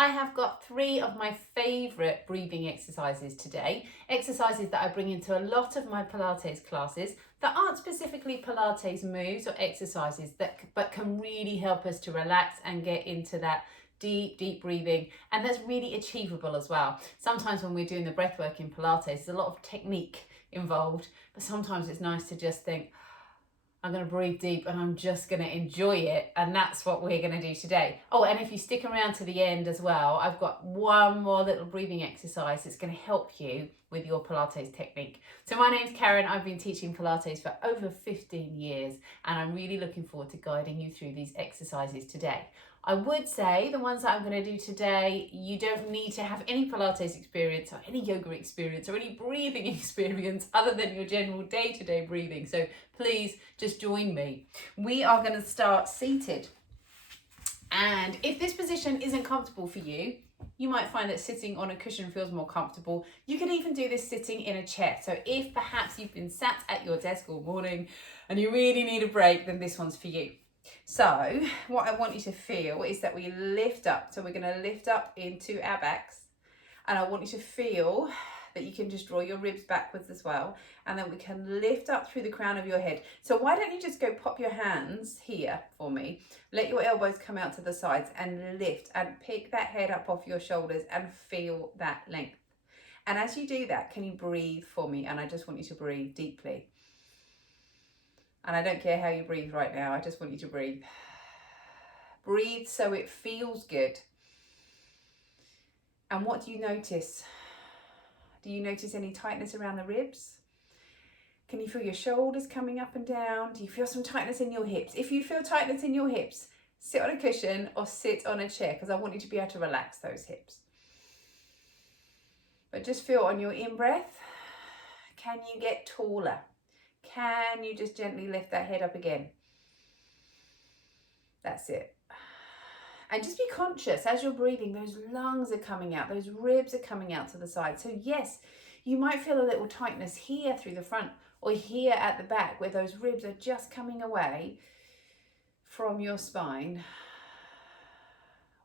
I have got 3 of my favourite breathing exercises today, exercises that I bring into a lot of my Pilates classes that aren't specifically Pilates moves or exercises but can really help us to relax and get into that deep breathing, and that's really achievable as well. Sometimes when we're doing the breath work in Pilates, there's a lot of technique involved, but sometimes it's nice to just think, I'm going to breathe deep and I'm just going to enjoy it, and that's what we're going to do today. Oh, and if you stick around to the end as well, I've got one more little breathing exercise that's going to help you with your Pilates technique. So my name's Karen, I've been teaching Pilates for over 15 years, and I'm really looking forward to guiding you through these exercises today. I would say the ones that I'm going to do today, you don't need to have any Pilates experience or any yoga experience or any breathing experience other than your general day-to-day breathing. So please just join me. We are going to start seated. And if this position isn't comfortable for you, you might find that sitting on a cushion feels more comfortable. You can even do this sitting in a chair. So if perhaps you've been sat at your desk all morning and you really need a break, then this one's for you. So what I want you to feel is that we lift up. So we're going to lift up into our backs, and I want you to feel that you can just draw your ribs backwards as well, and then we can lift up through the crown of your head. So why don't you just go pop your hands here for me, let your elbows come out to the sides and lift, and pick that head up off your shoulders and feel that length. And as you do that, can you breathe for me? And I just want you to breathe deeply. And I don't care how you breathe right now, I just want you to breathe. Breathe so it feels good. And what do you notice? Do you notice any tightness around the ribs? Can you feel your shoulders coming up and down? Do you feel some tightness in your hips? If you feel tightness in your hips, sit on a cushion or sit on a chair, because I want you to be able to relax those hips. But just feel on your in-breath, can you get taller? Can you just gently lift that head up again? That's it. And just be conscious as you're breathing, those lungs are coming out, those ribs are coming out to the side. So yes, you might feel a little tightness here through the front or here at the back, where those ribs are just coming away from your spine.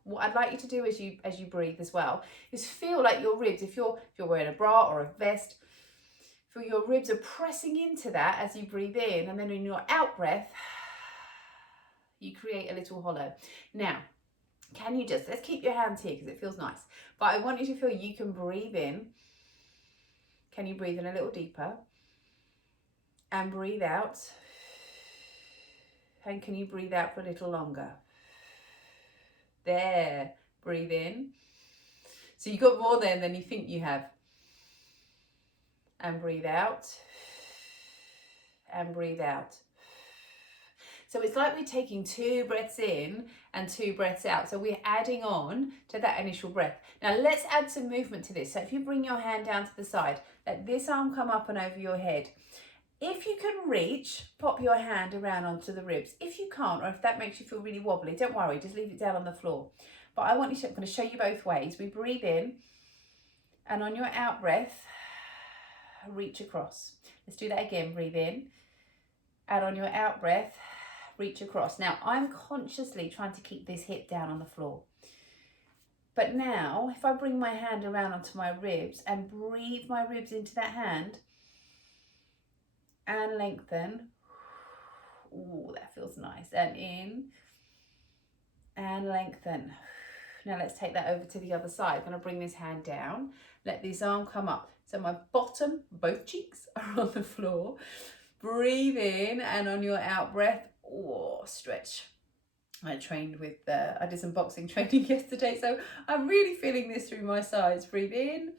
What I'd like you to do as you breathe as well is feel like your ribs, if you're wearing a bra or a vest, feel your ribs are pressing into that as you breathe in, and then in your out breath, you create a little hollow. Now, can you just, let's keep your hands here because it feels nice, but I want you to feel you can breathe in. Can you breathe in a little deeper? And breathe out. And can you breathe out for a little longer? There, breathe in. So you got more there than you think you have. And breathe out. And breathe out. So it's like we're taking 2 breaths in and 2 breaths out. So we're adding on to that initial breath. Now let's add some movement to this. So if you bring your hand down to the side, let this arm come up and over your head. If you can reach, pop your hand around onto the ribs. If you can't, or if that makes you feel really wobbly, don't worry, just leave it down on the floor. But I'm going to show you both ways. We breathe in, and on your out breath, reach across. Let's do that again. Breathe in, and on your out breath, reach across. Now I'm consciously trying to keep this hip down on the floor. But now if I bring my hand around onto my ribs and breathe my ribs into that hand and lengthen. Ooh, that feels nice. And in and lengthen. Now let's take that over to the other side. I'm going to bring this hand down. Let this arm come up. So my bottom, both cheeks are on the floor. Breathe in, and on your out breath, stretch. I did some boxing training yesterday, so I'm really feeling this through my sides. Breathe in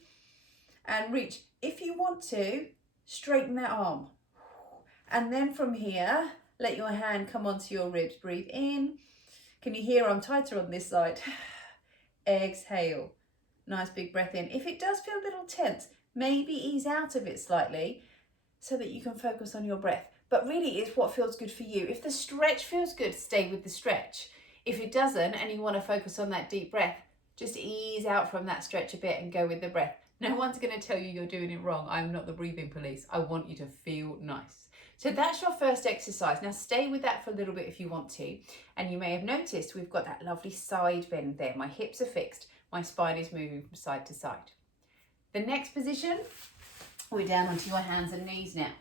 and reach. If you want to, straighten that arm. And then from here, let your hand come onto your ribs. Breathe in. Can you hear I'm tighter on this side? Exhale. Nice big breath in. If it does feel a little tense, maybe ease out of it slightly so that you can focus on your breath. But really it's what feels good for you. If the stretch feels good, stay with the stretch. If it doesn't and you want to focus on that deep breath, just ease out from that stretch a bit and go with the breath. No one's going to tell you you're doing it wrong. I'm not the breathing police. I want you to feel nice. So that's your first exercise. Now stay with that for a little bit if you want to. And you may have noticed we've got that lovely side bend there. My hips are fixed, my spine is moving from side to side. The next position, we're down onto your hands and knees now.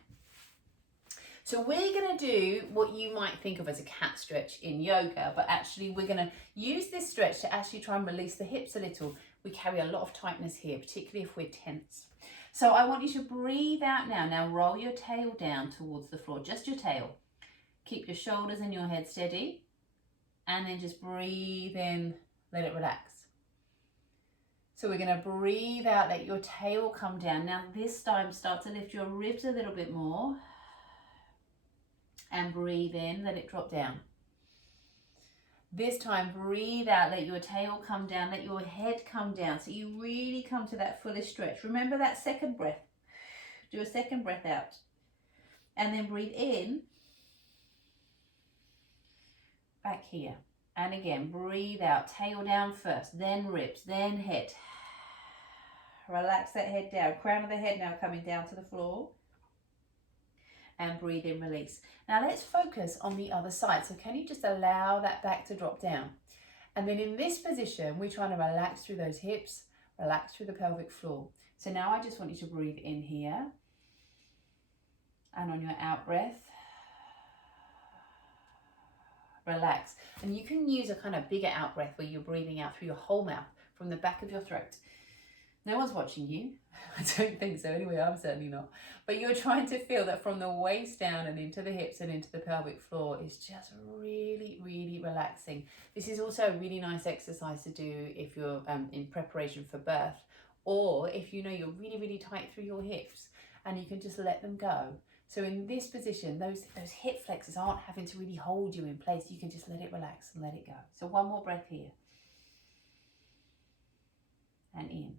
So we're going to do what you might think of as a cat stretch in yoga, but actually we're going to use this stretch to actually try and release the hips a little. We carry a lot of tightness here, particularly if we're tense. So I want you to breathe out now. Now roll your tail down towards the floor, just your tail. Keep your shoulders and your head steady, and then just breathe in, let it relax. So we're going to breathe out, let your tail come down. Now this time start to lift your ribs a little bit more. And breathe in, let it drop down. This time, breathe out, let your tail come down, let your head come down. So you really come to that fullest stretch. Remember that second breath. Do a second breath out. And then breathe in. Back here. And again, breathe out, tail down first, then ribs, then head. Relax that head down. Crown of the head now coming down to the floor. And breathe in, release. Now let's focus on the other side. So can you just allow that back to drop down? And then in this position, we're trying to relax through those hips, relax through the pelvic floor. So now I just want you to breathe in here. And on your out breath, relax. And you can use a kind of bigger out breath where you're breathing out through your whole mouth from the back of your throat. No one's watching you. I don't think so. Anyway, I'm certainly not. But you're trying to feel that from the waist down and into the hips and into the pelvic floor is just really, really relaxing. This is also a really nice exercise to do if you're in preparation for birth, or if you know you're really, really tight through your hips and you can just let them go. So in this position, those hip flexors aren't having to really hold you in place. You can just let it relax and let it go. So one more breath here. And in.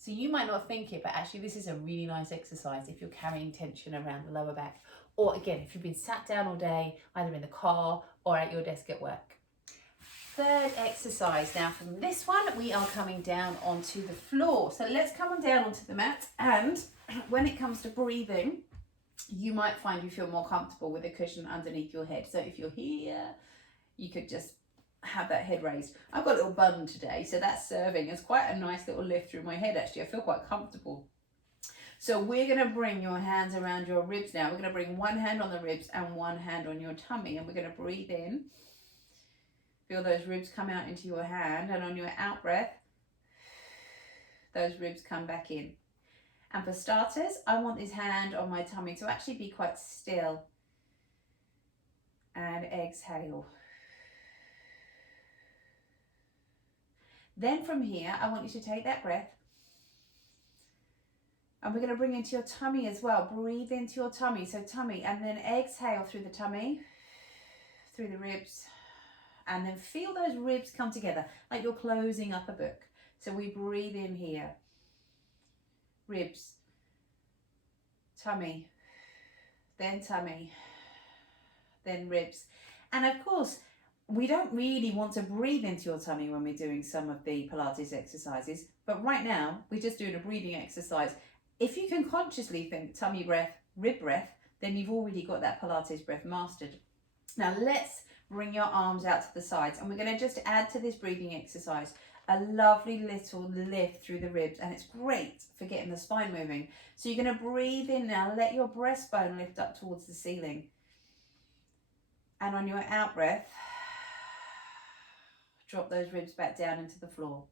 So you might not think it, but actually this is a really nice exercise if you're carrying tension around the lower back. Or again, if you've been sat down all day, either in the car or at your desk at work. Third exercise. Now from this one, we are coming down onto the floor. So let's come on down onto the mat. And when it comes to breathing, you might find you feel more comfortable with a cushion underneath your head. So if you're here, you could just have that head raised. I've got a little bun today, so that's serving as quite a nice little lift through my head. Actually, I feel quite comfortable. So we're going to bring your hands around your ribs now. We're going to bring one hand on the ribs and one hand on your tummy, and we're going to breathe in. Feel those ribs come out into your hand, and on your out breath, those ribs come back in. And for starters, I want this hand on my tummy to actually be quite still. And exhale. Then from here, I want you to take that breath and we're going to bring into your tummy as well. Breathe into your tummy, so tummy, and then exhale through the tummy, through the ribs, and then feel those ribs come together like you're closing up a book. So we breathe in here, ribs, tummy, then ribs. And of course, we don't really want to breathe into your tummy when we're doing some of the Pilates exercises, but right now we're just doing a breathing exercise. If you can consciously think tummy breath, rib breath, then you've already got that Pilates breath mastered. Now let's bring your arms out to the sides, and we're going to just add to this breathing exercise a lovely little lift through the ribs, and it's great for getting the spine moving. So you're going to breathe in now, let your breastbone lift up towards the ceiling, and on your out breath, drop those ribs back down into the floor.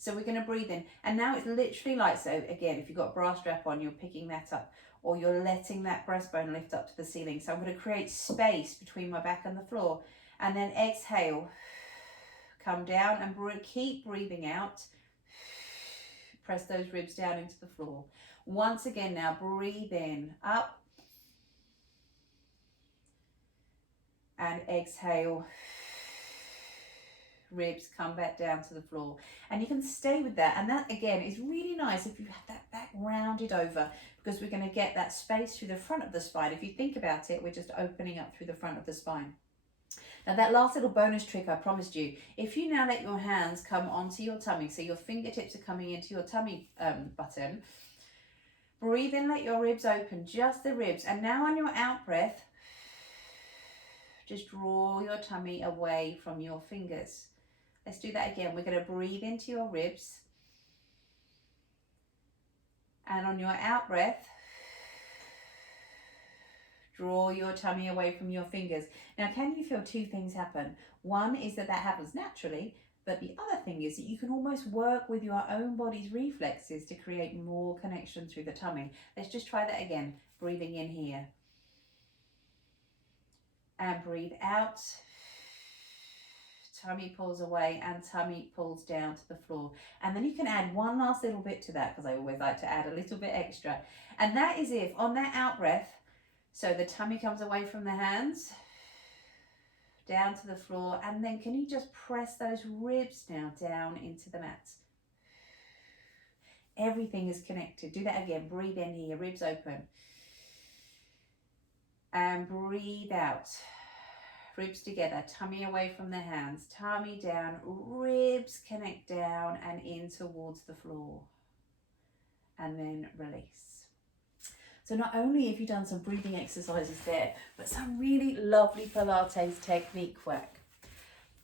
So we're going to breathe in, and now it's literally like, so again, if you've got a bra strap on, you're picking that up, or you're letting that breastbone lift up to the ceiling. So I'm going to create space between my back and the floor, and then exhale, come down and keep breathing out. Press those ribs down into the floor. Once again now, breathe in, up, and exhale. Ribs come back down to the floor, and you can stay with that. And that again is really nice if you have that back rounded over, because we're going to get that space through the front of the spine. If you think about it, we're just opening up through the front of the spine. Now that last little bonus trick I promised you, if you now let your hands come onto your tummy, so your fingertips are coming into your tummy button, Breathe in, let your ribs open, just the ribs. And now on your out breath, just draw your tummy away from your fingers. Let's do that again. We're going to breathe into your ribs. And on your out breath, draw your tummy away from your fingers. Now, can you feel two things happen? One is that happens naturally, but the other thing is that you can almost work with your own body's reflexes to create more connection through the tummy. Let's just try that again. Breathing in here. And breathe out. Tummy pulls away and tummy pulls down to the floor. And then you can add one last little bit to that, because I always like to add a little bit extra. And that is if on that out breath, so the tummy comes away from the hands, down to the floor, and then can you just press those ribs now down into the mat? Everything is connected. Do that again. Breathe in here, ribs open. And breathe out. Ribs together, tummy away from the hands, tummy down, ribs connect down and in towards the floor. And then release. So not only have you done some breathing exercises there, but some really lovely Pilates technique work.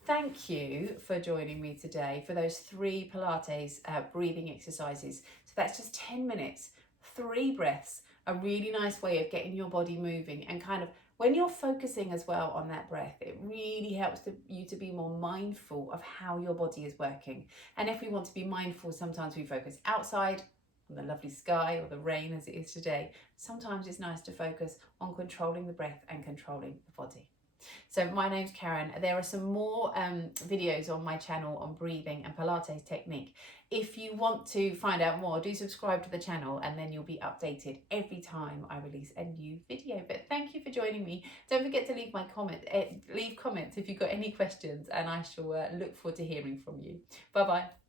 Thank you for joining me today for those 3 Pilates breathing exercises. So that's just 10 minutes, 3 breaths, a really nice way of getting your body moving, and kind of when you're focusing as well on that breath, it really helps you to be more mindful of how your body is working. And if we want to be mindful, sometimes we focus outside on the lovely sky or the rain as it is today. Sometimes it's nice to focus on controlling the breath and controlling the body. So my name's Karen. There are some more videos on my channel on breathing and Pilates technique. If you want to find out more, do subscribe to the channel and then you'll be updated every time I release a new video. But thank you for joining me. Don't forget to leave comments if you've got any questions, and I shall look forward to hearing from you. Bye bye.